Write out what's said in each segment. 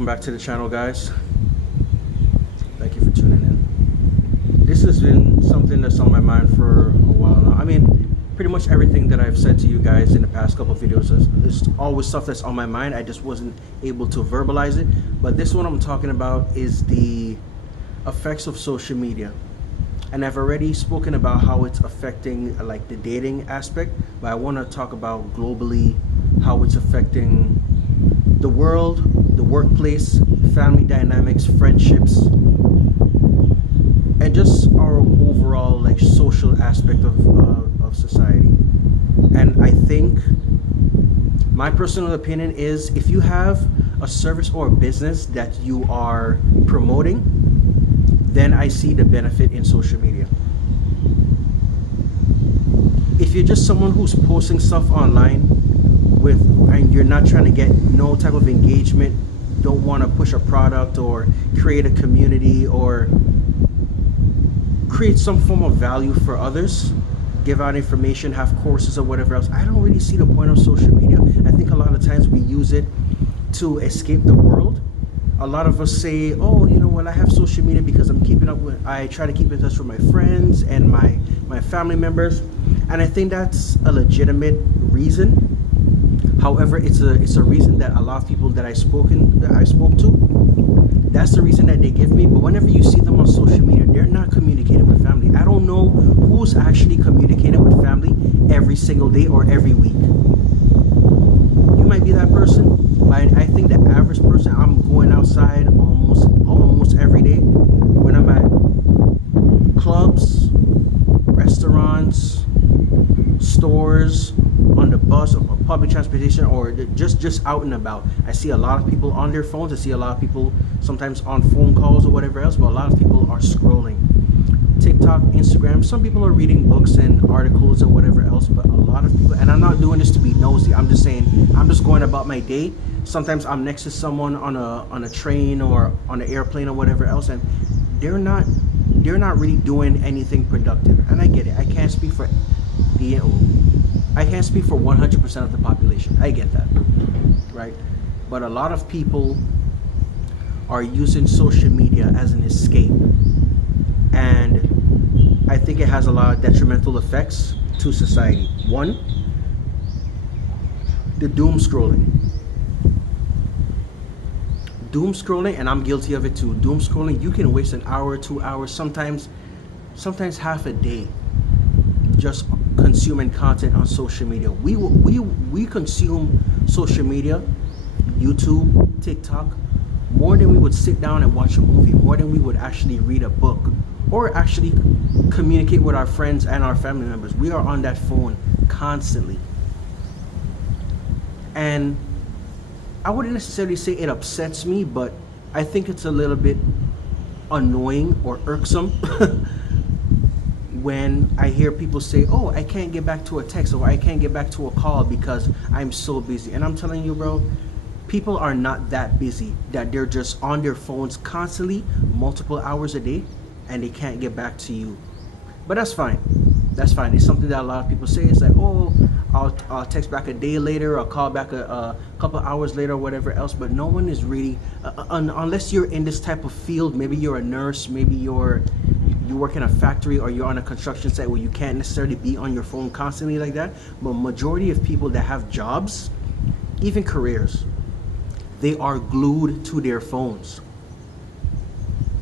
Welcome back to the channel, guys. Thank you for tuning in. This has been something that's on my mind for a while now. I mean, pretty much everything that I've said to you guys in the past couple of videos is always stuff that's on my mind. I just wasn't able to verbalize it. But this one I'm talking about is the effects of social media. And I've already spoken about how it's affecting like the dating aspect, but I want to talk about globally how it's affecting the world, the workplace, family dynamics, friendships, and just our overall like social aspect of society. And I think my personal opinion is, if you have a service or a business that you are promoting, then I see the benefit in social media. If you're just someone who's posting stuff online and you're not trying to get no type of engagement, don't want to push a product or create a community or create some form of value for others, give out information, have courses or whatever else, I don't really see the point of social media. I think a lot of times we use it to escape the world. A lot of us say, oh, you know what, I have social media because I try to keep in touch with my friends and my family members. And I think that's a legitimate reason. However, it's a reason that a lot of people that I spoke to, that's the reason that they give me. But whenever you see them on social media, they're not communicating with family. I don't know who's actually communicating with family every single day or every week. You might be that person, but I think the average person, I'm going outside almost every day. When I'm at clubs, restaurants, stores, on the bus or public transportation, or just out and about, I see a lot of people on their phones. I see a lot of people sometimes on phone calls or whatever else, but a lot of people are scrolling TikTok, Instagram. Some people are reading books and articles and whatever else, but a lot of people, and I'm not doing this to be nosy, I'm just saying, I'm just going about my day. Sometimes I'm next to someone on a train or on an airplane or whatever else, and they're not really doing anything productive. And I get it. I can't speak for 100% of the population. I get that, right? But a lot of people are using social media as an escape, and I think it has a lot of detrimental effects to society. One, the doom scrolling. Doom scrolling, and I'm guilty of it too. Doom scrolling, you can waste an hour, 2 hours, sometimes half a day just consuming content on social media. We consume social media, YouTube, TikTok, more than we would sit down and watch a movie, more than we would actually read a book or actually communicate with our friends and our family members. We are on that phone constantly. And I wouldn't necessarily say it upsets me, but I think it's a little bit annoying or irksome when I hear people say, oh, I can't get back to a text or I can't get back to a call because I'm so busy. And I'm telling you, bro, people are not that busy that they're just on their phones constantly, multiple hours a day, and they can't get back to you. But that's fine. That's fine. It's something that a lot of people say. It's like, oh, I'll text back a day later, I'll call back a couple hours later or whatever else. But no one is really, unless you're in this type of field, maybe you're a nurse, maybe you work in a factory, or you're on a construction site where you can't necessarily be on your phone constantly like that. But majority of people that have jobs, even careers, they are glued to their phones.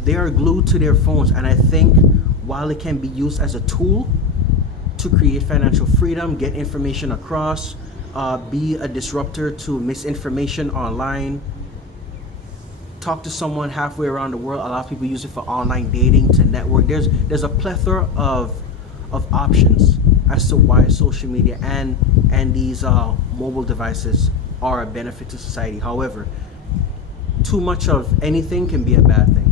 They are glued to their phones. And I think while it can be used as a tool to create financial freedom, get information across, be a disruptor to misinformation online, talk to someone halfway around the world. A lot of people use it for online dating, to network. There's a plethora of options as to why social media and these mobile devices are a benefit to society. However, too much of anything can be a bad thing.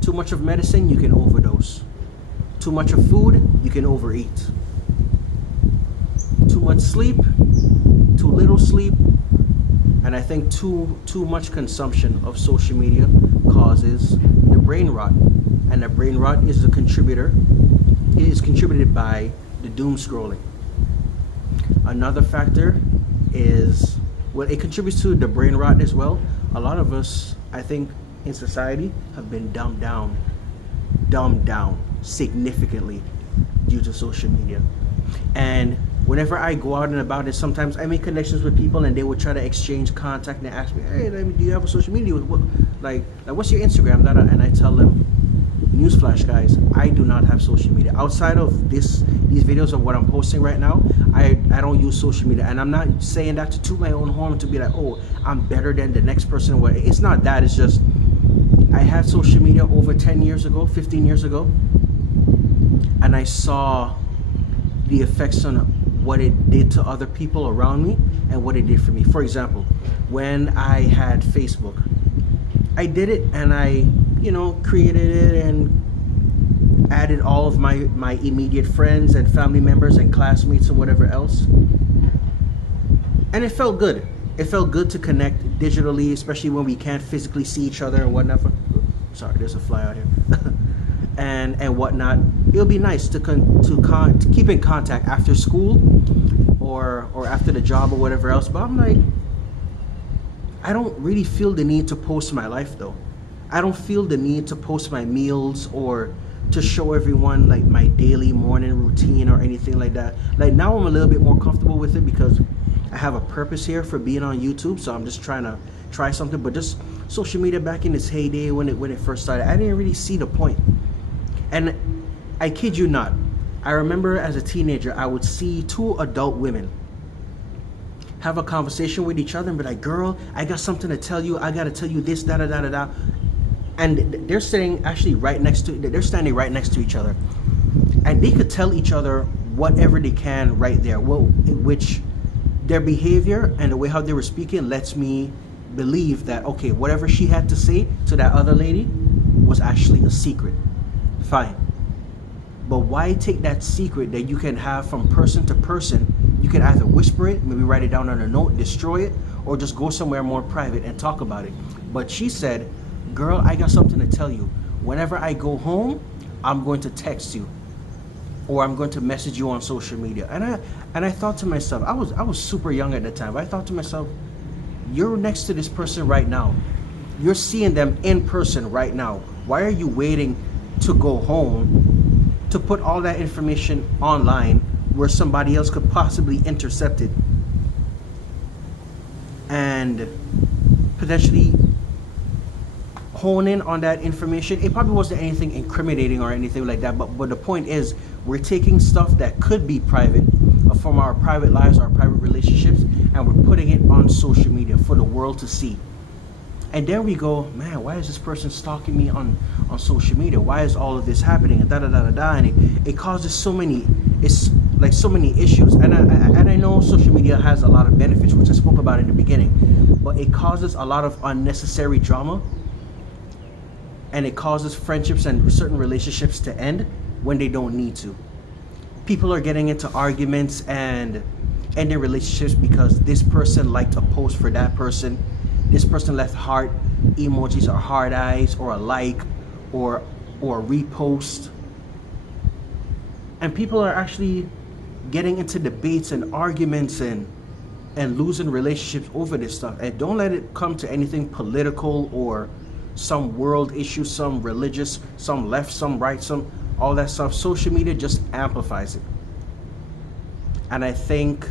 Too much of medicine, you can overdose. Too much of food, you can overeat. Too much sleep, too little sleep, and I think too much consumption of social media causes the brain rot. And the brain rot is a contributor. It is contributed by the doom scrolling. Another factor is well, it contributes to the brain rot as well. A lot of us, I think, in society have been dumbed down significantly due to social media. And whenever I go out and about, and sometimes I make connections with people, and they would try to exchange contact, and they ask me, "Hey, do you have a social media? Like, what's your Instagram?" And I tell them, newsflash, guys, I do not have social media outside of these videos of what I'm posting right now. I don't use social media, and I'm not saying that to toot my own horn to be like, oh, I'm better than the next person. What? It's not that. It's just I had social media over 10 years ago, 15 years ago, and I saw the effects on what it did to other people around me and what it did for me. For example, when I had Facebook, I did it, and I, created it and added all of my immediate friends and family members and classmates and whatever else. And it felt good. It felt good to connect digitally, especially when we can't physically see each other and whatnot. Sorry, there's a fly out here. and whatnot. It'll be nice to keep in contact after school or after the job or whatever else. But I'm like, I don't really feel the need to post my life though. I don't feel the need to post my meals or to show everyone like my daily morning routine or anything like that. Like now I'm a little bit more comfortable with it because I have a purpose here for being on YouTube. So I'm just trying to try something. But just social media back in its heyday when it first started, I didn't really see the point. And I kid you not, I remember as a teenager, I would see two adult women have a conversation with each other and be like, girl, I got something to tell you. I got to tell you this, da da da da da. And they're standing right next to each other. And they could tell each other whatever they can right there. Well, which their behavior and the way how they were speaking lets me believe that, okay, whatever she had to say to that other lady was actually a secret. Fine. But why take that secret that you can have from person to person? You can either whisper it, maybe write it down on a note, destroy it, or just go somewhere more private and talk about it. But she said, girl, I got something to tell you. Whenever I go home, I'm going to text you or I'm going to message you on social media. And I thought to myself, I was super young at the time. I thought to myself, you're next to this person right now. You're seeing them in person right now. Why are you waiting to go home to put all that information online where somebody else could possibly intercept it and potentially hone in on that information? It probably wasn't anything incriminating or anything like that, but the point is, we're taking stuff that could be private from our private lives, our private relationships, and we're putting it on social media for the world to see. And then we go, man, why is this person stalking me on social media? Why is all of this happening? And da da da da da. And it causes so many issues. And I know social media has a lot of benefits, which I spoke about in the beginning, but it causes a lot of unnecessary drama, and it causes friendships and certain relationships to end when they don't need to. People are getting into arguments and ending relationships because this person liked to post for that person. This person left heart emojis or heart eyes or a like or a repost. And people are actually getting into debates and arguments and losing relationships over this stuff. And don't let it come to anything political or some world issue, some religious, some left, some right, some all that stuff. Social media just amplifies it. And I think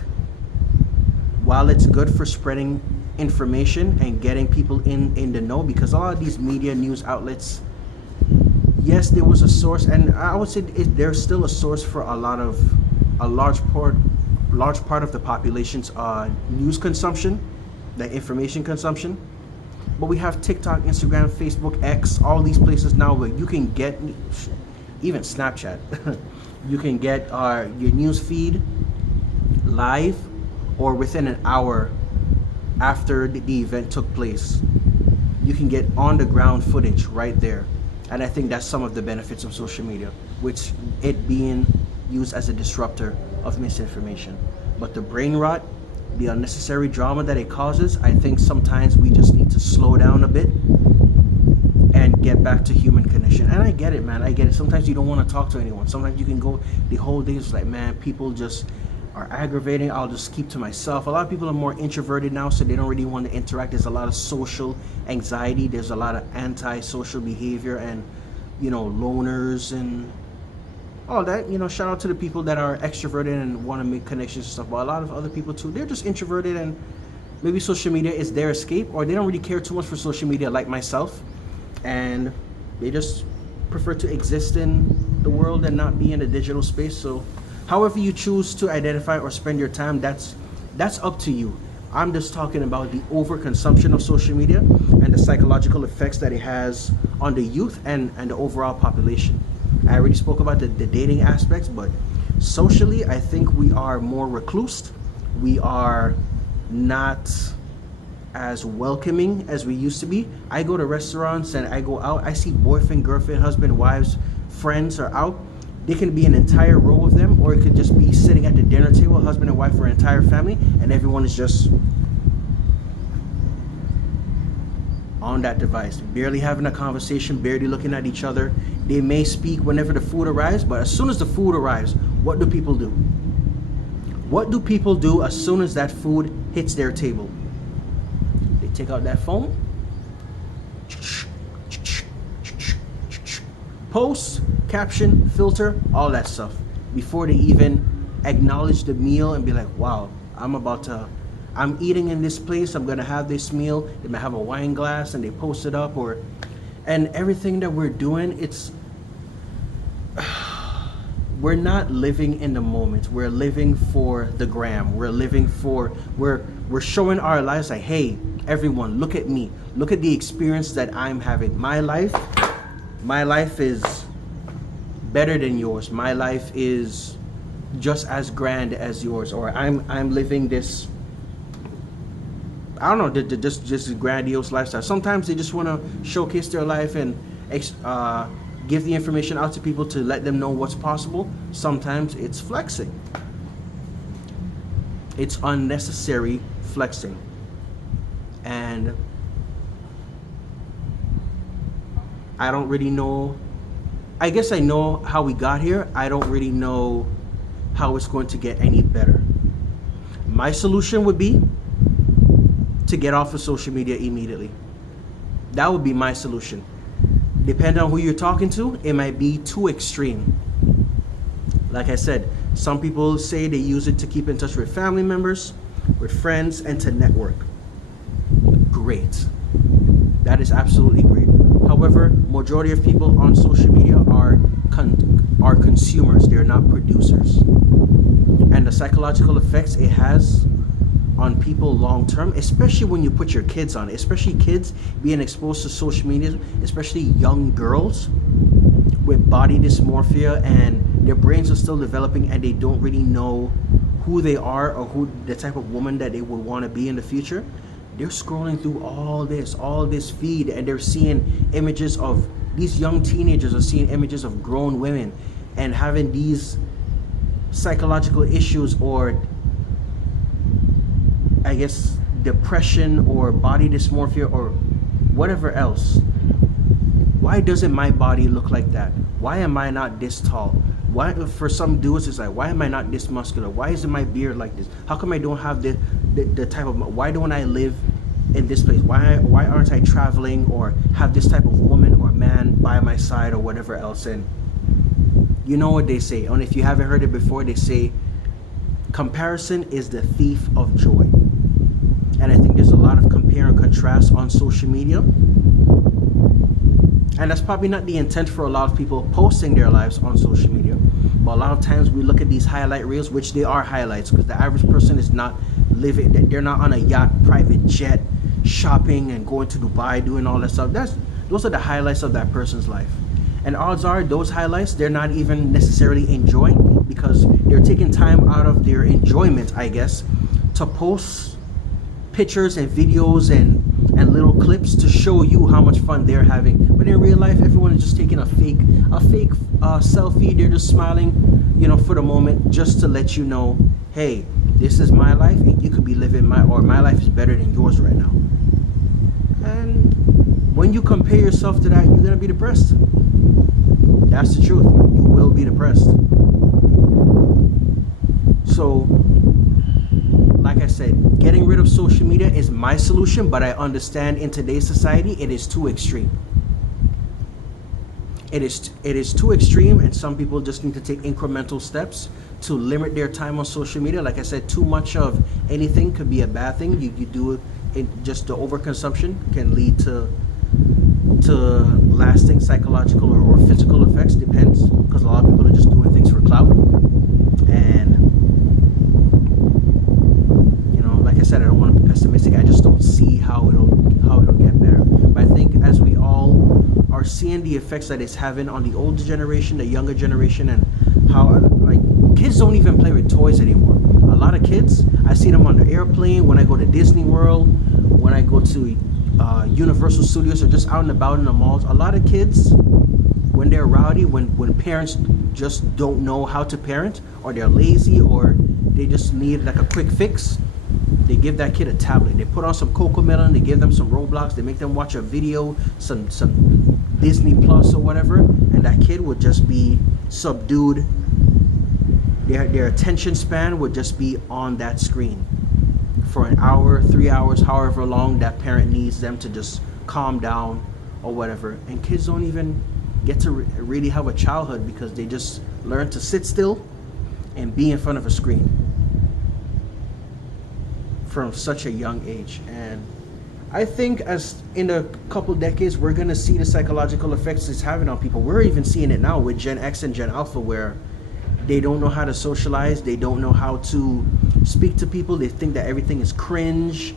while it's good for spreading information and getting people in the know, because a lot of these media news outlets, yes, there was a source, and I would say there's still a source for a large part of the population's news consumption, the information consumption. But we have TikTok, Instagram, Facebook, X, all these places now where you can get, even Snapchat, you can get your news feed live or within an hour after the event took place. You can get on the ground footage right there. And I think that's some of the benefits of social media, which it being used as a disruptor of misinformation. But the brain rot, the unnecessary drama that it causes, I think sometimes we just need to slow down a bit and get back to human connection. And I get it, man. I get it. Sometimes you don't want to talk to anyone. Sometimes you can go the whole day, it's like, man, people just are aggravating, I'll just keep to myself. A lot of people are more introverted now, so they don't really want to interact. There's a lot of social anxiety. There's a lot of anti-social behavior and, loners and all that. Shout out to the people that are extroverted and want to make connections and stuff. But a lot of other people too, they're just introverted, and maybe social media is their escape, or they don't really care too much for social media like myself, and they just prefer to exist in the world and not be in the digital space. So however you choose to identify or spend your time, that's up to you. I'm just talking about the overconsumption of social media and the psychological effects that it has on the youth and the overall population. I already spoke about the dating aspects, but socially, I think we are more recluse. We are not as welcoming as we used to be. I go to restaurants and I go out, I see boyfriend, girlfriend, husband, wives, friends are out. They can be an entire row of them, or it could just be sitting at the dinner table, husband and wife or an entire family, and everyone is just on that device, barely having a conversation, barely looking at each other. They may speak whenever the food arrives, but as soon as the food arrives, what do people do? What do people do as soon as that food hits their table? They take out that phone, post, caption, filter, all that stuff before they even acknowledge the meal and be like, wow, I'm eating in this place, I'm gonna have this meal. They might have a wine glass and they post it up, and everything that we're doing, we're not living in the moment. We're living for the gram. We're showing our lives like, hey, everyone, look at me. Look at the experience that I'm having. My life is better than yours. My life is just as grand as yours, or I'm living this, I don't know, just grandiose lifestyle. Sometimes they just want to showcase their life and give the information out to people to let them know what's possible. Sometimes it's flexing. It's unnecessary flexing. And I don't really know. I guess I know how we got here. I don't really know how it's going to get any better. My solution would be to get off of social media immediately. That would be my solution. Depending on who you're talking to, it might be too extreme. Like I said, some people say they use it to keep in touch with family members, with friends, and to network. Great. That is absolutely great. However, majority of people on social media are consumers. They're not producers. And the psychological effects it has on people long term, especially when you put your kids on it, especially kids being exposed to social media, especially young girls with body dysmorphia and their brains are still developing and they don't really know who they are or who the type of woman that they would want to be in the future. They're scrolling through all this feed, and they're seeing images of these young teenagers are seeing images of grown women and having these psychological issues, or I guess depression or body dysmorphia or whatever else. Why doesn't my body look like that? Why am I not this tall? Why, for some dudes, it's like, why am I not this muscular? Why isn't my beard like this? How come I don't have the type of, why don't I live in this place? Why aren't I traveling or have this type of woman or man by my side or whatever else? And you know what they say, and if you haven't heard it before, they say comparison is the thief of joy. And I think there's a lot of compare and contrast on social media. And that's probably not the intent for a lot of people posting their lives on social media. But a lot of times we look at these highlight reels, which they are highlights, because the average person is not living, they're not on a yacht, private jet, shopping and going to Dubai, doing all that stuff. Those are the highlights of that person's life. And odds are those highlights, they're not even necessarily enjoying, because they're taking time out of their enjoyment, I guess, to post pictures and videos and little clips to show you how much fun they're having. But in real life, everyone is just taking a fake selfie. They're just smiling, for the moment, just to let you know, hey, this is my life, and you could be living my life is better than yours right now. And when you compare yourself to that, you're gonna be depressed. That's the truth. You will be depressed. So, like I said, getting rid of social media is my solution, but I understand in today's society it is too extreme. It is too extreme, and some people just need to take incremental steps to limit their time on social media. Like I said, too much of anything could be a bad thing. You do it, just the overconsumption can lead to lasting psychological or physical effects. Depends, because a lot of people are just doing things for clout. And like I said, I don't want to be pessimistic. I just don't see how it'll get better. But I think as we all are seeing the effects that it's having on the older generation, the younger generation, and how like kids don't even play with toys anymore. A lot of kids, I see them on the airplane, when I go to Disney World, when I go to Universal Studios, or just out and about in the malls. A lot of kids, when they're rowdy, when parents just don't know how to parent, or they're lazy, or they just need like a quick fix, they give that kid a tablet. They put on some Cocomelon, they give them some Roblox, they make them watch a video, some Disney Plus or whatever, and that kid would just be subdued. Their attention span would just be on that screen for an hour, 3 hours, however long that parent needs them to just calm down or whatever. And kids don't even get to really have a childhood, because they just learn to sit still and be in front of a screen from such a young age. And I think as in a couple decades, we're going to see the psychological effects it's having on people. We're even seeing it now with Gen X and Gen Alpha, where they don't know how to socialize. They don't know how to speak to people. They think that everything is cringe.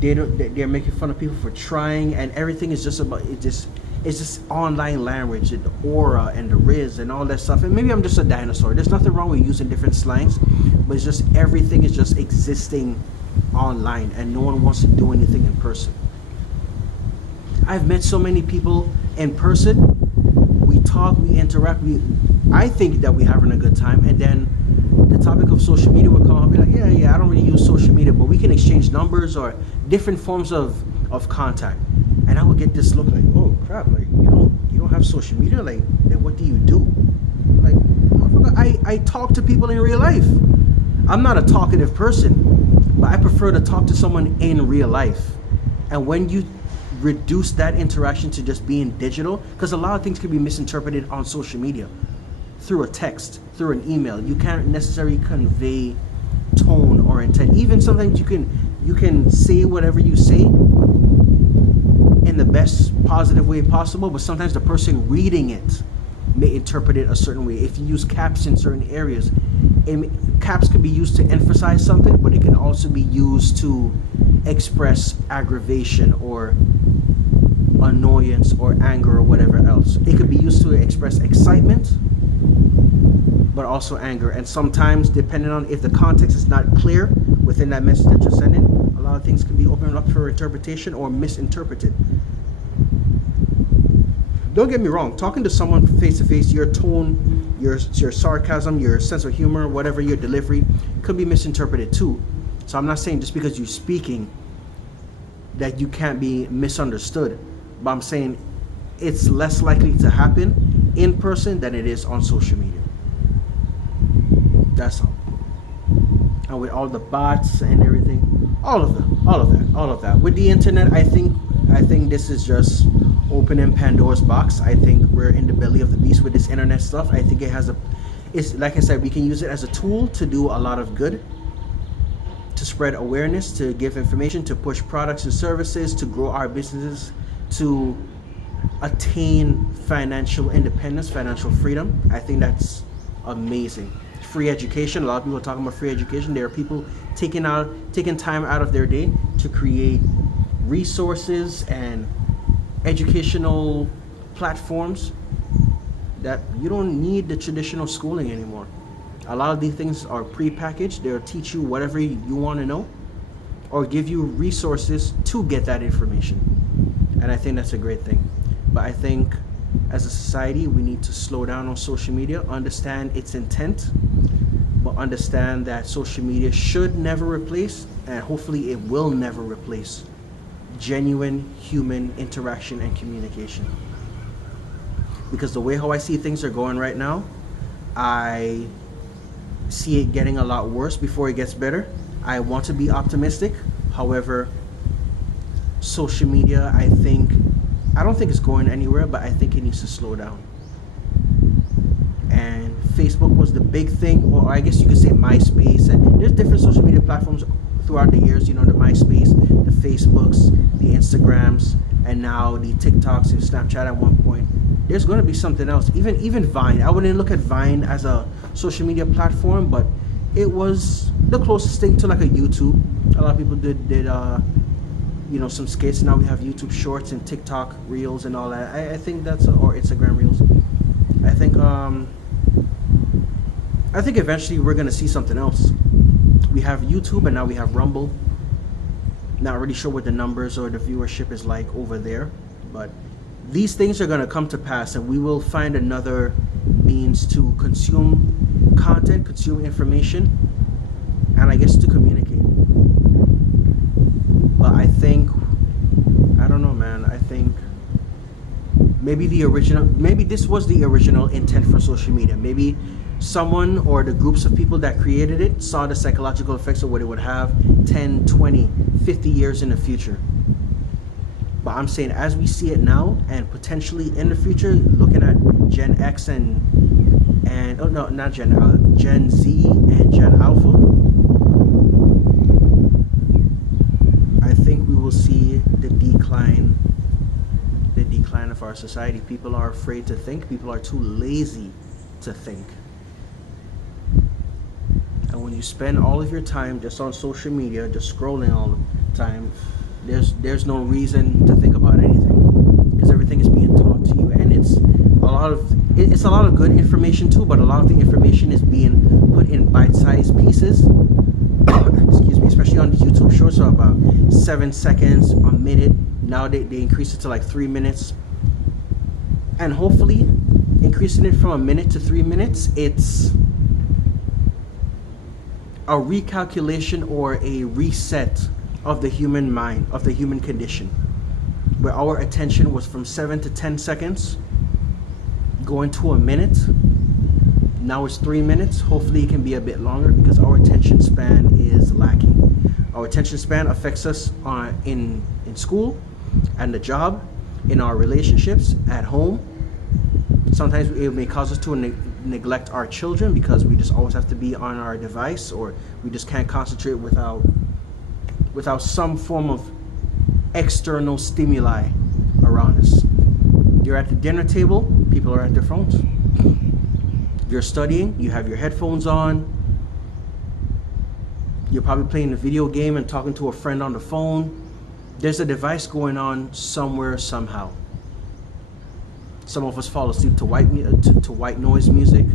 They're making fun of people for trying, and everything is just about it's just online language, and the aura and the riz and all that stuff. And maybe I'm just a dinosaur. There's nothing wrong with using different slangs, but it's just everything is just existing online, and no one wants to do anything in person. I've met so many people in person. We talk, we interact, I think that we're having a good time, and then the topic of social media will come up and be like, yeah, I don't really use social media, but we can exchange numbers or different forms of contact. And I would get this look like, oh crap, like you don't have social media, like then what do you do? Like, motherfucker, I talk to people in real life. I'm not a talkative person, but I prefer to talk to someone in real life. And when you reduce that interaction to just being digital, because a lot of things can be misinterpreted on social media through a text, through an email. You can't necessarily convey tone or intent. Even sometimes you can say whatever you say in the best positive way possible, but sometimes the person reading it may interpret it a certain way. If you use caps in certain areas, caps can be used to emphasize something, but it can also be used to express aggravation or annoyance or anger or whatever else. It could be used to express excitement, but also anger. And sometimes, depending on if the context is not clear within that message that you're sending, a lot of things can be opened up for interpretation or misinterpreted. Don't get me wrong, talking to someone face to face, your tone, your sarcasm, your sense of humor, whatever your delivery, could be misinterpreted too. So I'm not saying just because you're speaking that you can't be misunderstood, but I'm saying it's less likely to happen in person than it is on social media. That's all. And with all the bots and everything, all of that. With the internet, I think this is just opening Pandora's box. I think we're in the belly of the beast with this internet stuff. I think it's like I said, we can use it as a tool to do a lot of good, to spread awareness, to give information, to push products and services, to grow our businesses, to attain financial independence, financial freedom. I think that's amazing. Free education. A lot of people are talking about free education. There are people taking time out of their day to create resources and educational platforms that you don't need the traditional schooling anymore. A lot of these things are pre-packaged. They'll teach you whatever you want to know, or give you resources to get that information. And I think that's a great thing. But I think as a society, we need to slow down on social media, understand its intent, but understand that social media should never replace, and hopefully it will never replace, genuine human interaction and communication. Because the way how I see things are going right now, I see it getting a lot worse before it gets better. I want to be optimistic. However, social media, I don't think it's going anywhere, but I think it needs to slow down. And Facebook was the big thing, or I guess you could say MySpace. And there's different social media platforms throughout the years, the MySpace, the Facebooks, the Instagrams, and now the TikToks and Snapchat at one point. There's going to be something else. Even Vine. I wouldn't look at Vine as a social media platform, but it was the closest thing to like a YouTube. A lot of people did some skits. Now we have YouTube Shorts and TikTok Reels and all that. I think that's or Instagram Reels. I think eventually we're gonna see something else. We have YouTube and now we have Rumble. Not really sure what the numbers or the viewership is like over there, but these things are gonna come to pass, and we will find another means to consume content, consume information, and I guess to communicate. But I don't know, man. I think maybe this was the original intent for social media. Maybe someone or the groups of people that created it saw the psychological effects of what it would have 10, 20, 50 years in the future. But I'm saying as we see it now and potentially in the future, looking at Gen X and oh no, not Gen Z and Gen Alpha, I think we will see the decline of our society. People are afraid to think. People are too lazy to think. And when you spend all of your time just on social media, just scrolling all the time, there's no reason to think about anything, because everything is being taught to you, and it's a lot of good information too, but a lot of the information is being put in bite-sized pieces. Excuse me, especially on these YouTube shorts, so about 7 seconds, a minute. Now they increase it to like 3 minutes, and hopefully increasing it from a minute to 3 minutes, it's a recalculation or a reset of the human mind, of the human condition, where our attention was from 7 to 10 seconds going to a minute. Now it's 3 minutes. Hopefully it can be a bit longer, because our attention span is lacking. Our attention span affects us in school and the job, in our relationships, at home. Sometimes it may cause us to neglect our children, because we just always have to be on our device, or we just can't concentrate without some form of external stimuli around us. You're at the dinner table, people are at their phones. You're studying, you have your headphones on. You're probably playing a video game and talking to a friend on the phone. There's a device going on somewhere, somehow. Some of us fall asleep to white noise music.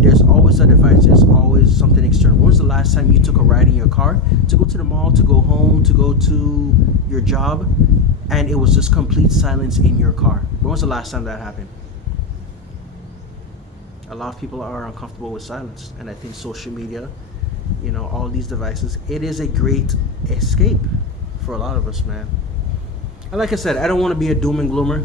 There's always a device. There's always something external. When was the last time you took a ride in your car to go to the mall, to go home, to go to your job, and it was just complete silence in your car? When was the last time that happened? A lot of people are uncomfortable with silence, and I think social media, all these devices, it is a great escape for a lot of us, man. And like I said, I don't want to be a doom and gloomer.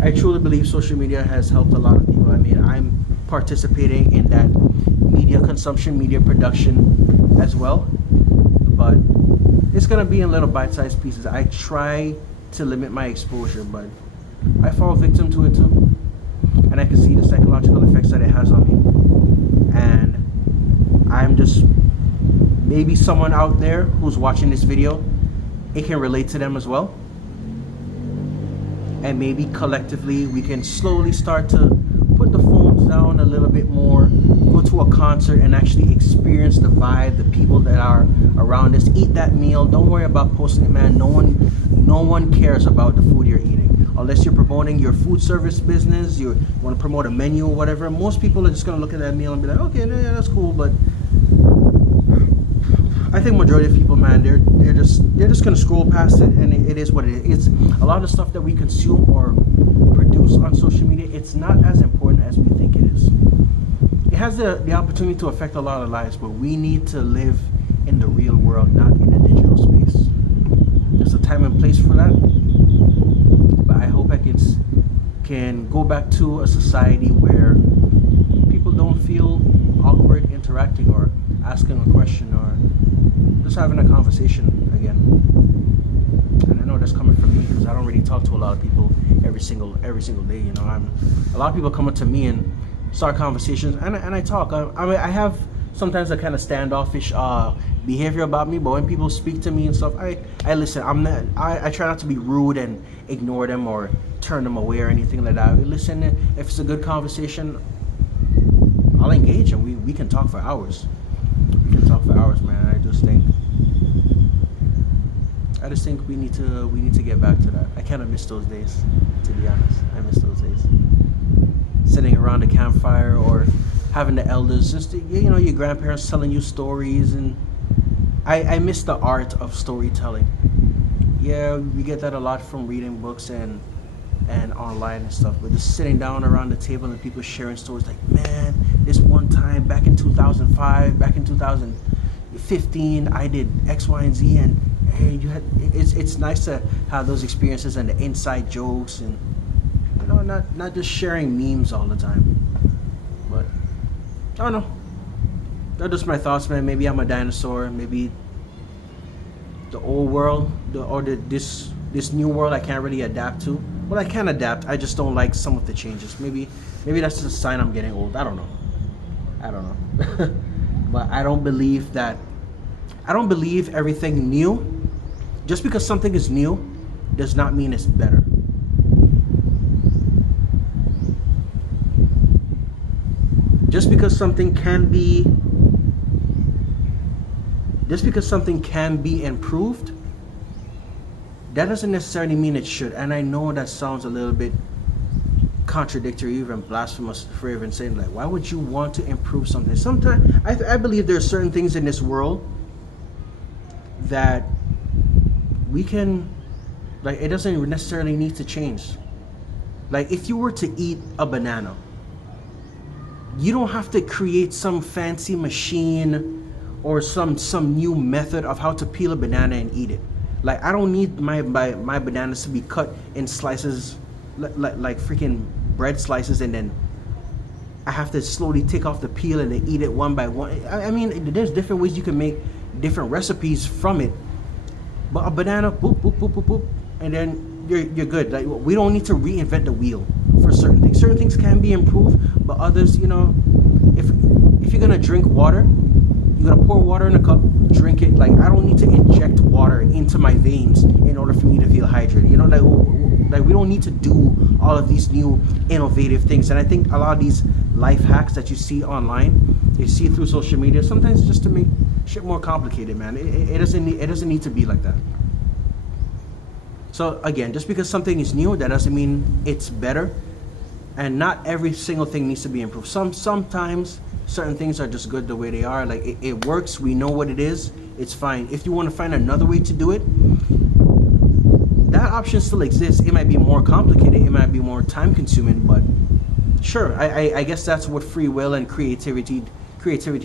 I truly believe social media has helped a lot of people. I mean, I'm participating in that media consumption, media production as well, but it's gonna be in little bite-sized pieces. I try to limit my exposure, but I fall victim to it too, and I can see the psychological effects that it has on me. And I'm just, maybe someone out there who's watching this video, it can relate to them as well. And maybe collectively we can slowly start to put the phones down a little bit more, go to a concert and actually experience the vibe, the people that are around us, eat that meal. Don't worry about posting it, man. No one cares about the food you're eating, unless you're promoting your food service business, you want to promote a menu or whatever. Most people are just going to look at that meal and be like, okay, yeah, that's cool. But I think majority of people, man, they're just gonna scroll past it, and it is what it is. It's a lot of stuff that we consume or produce on social media. It's not as important as we think it is. It has the opportunity to affect a lot of lives, but we need to live in the real world, not in the digital space. There's a time and place for that, but I hope I can go back to a society where don't feel awkward interacting or asking a question or just having a conversation again. And I know that's coming from me because I don't really talk to a lot of people every single day. You know, a lot of people come up to me and start conversations, and I talk. I mean, I have sometimes a kind of standoffish behavior about me, but when people speak to me and stuff, I listen. I try not to be rude and ignore them or turn them away or anything like that. Listen, if it's a good conversation, I'll engage and we can talk for hours. We can talk for hours, man. I just think we need to get back to that. I kind of miss those days, to be honest. I miss those days. Sitting around the campfire or having the elders, just your grandparents telling you stories, and I miss the art of storytelling. Yeah, we get that a lot from reading books and online and stuff, but just sitting down around the table and people sharing stories like, man, this one time back in 2005, back in 2015, I did X, Y, and Z, and hey, it's nice to have those experiences and the inside jokes, and not just sharing memes all the time. But I don't know. They're just my thoughts, man. Maybe I'm a dinosaur. Maybe the old world, this new world, I can't really adapt to. Well, I can adapt. I just don't like some of the changes. Maybe that's just a sign I'm getting old. I don't know. But I don't believe everything new. Just because something is new does not mean it's better. Just because something can be improved, that doesn't necessarily mean it should. And I know that sounds a little bit contradictory, even blasphemous, for even saying, like, why would you want to improve something? Sometimes I believe there are certain things in this world that we can, like, it doesn't necessarily need to change. Like, if you were to eat a banana, you don't have to create some fancy machine or some new method of how to peel a banana and eat it. Like, I don't need my bananas to be cut in slices, like freaking bread slices, and then I have to slowly take off the peel and then eat it one by one. I mean, there's different ways you can make different recipes from it. But a banana, boop, boop, boop, boop, boop, and then you're good. Like, we don't need to reinvent the wheel for certain things. Certain things can be improved, but others, if you're gonna drink water, you're gonna pour water in a cup, drink it. Like, I don't need to inject water into my veins in order for me to feel hydrated. Like we don't need to do all of these new innovative things. And I think a lot of these life hacks that you see online, you see through social media, sometimes just to make shit more complicated, man. It doesn't need to be like that. So again, just because something is new, that doesn't mean it's better. And not every single thing needs to be improved. Sometimes certain things are just good the way they are. Like, it works. We know what it is. It's fine. If you want to find another way to do it, that option still exists. It might be more complicated. It might be more time consuming, but sure. I guess that's what free will and creativity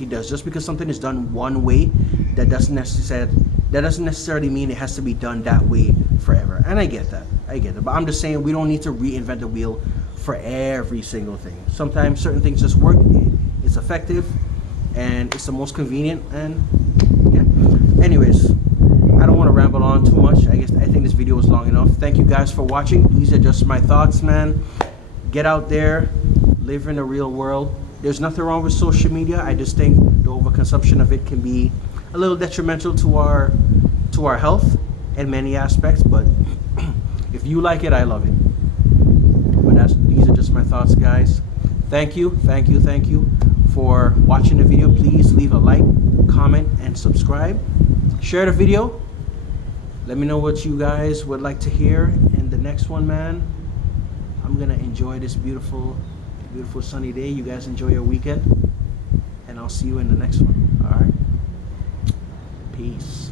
does. Just because something is done one way, that doesn't necessarily mean it has to be done that way forever. And I get that. But I'm just saying, we don't need to reinvent the wheel for every single thing. Sometimes certain things just work. It's effective, and it's the most convenient. And yeah. Anyways, I don't want to ramble on too much. I think this video was long enough. Thank you guys for watching. These are just my thoughts, man. Get out there, live in the real world. There's nothing wrong with social media. I just think the overconsumption of it can be a little detrimental to our health in many aspects. But if you like it, I love it. But these are just my thoughts, guys. Thank you for watching the video. Please leave a like, comment, and subscribe. Share the video. Let me know what you guys would like to hear in the next one, man. I'm gonna enjoy this beautiful sunny day. You guys enjoy your weekend, and I'll see you in the next one. All right, peace.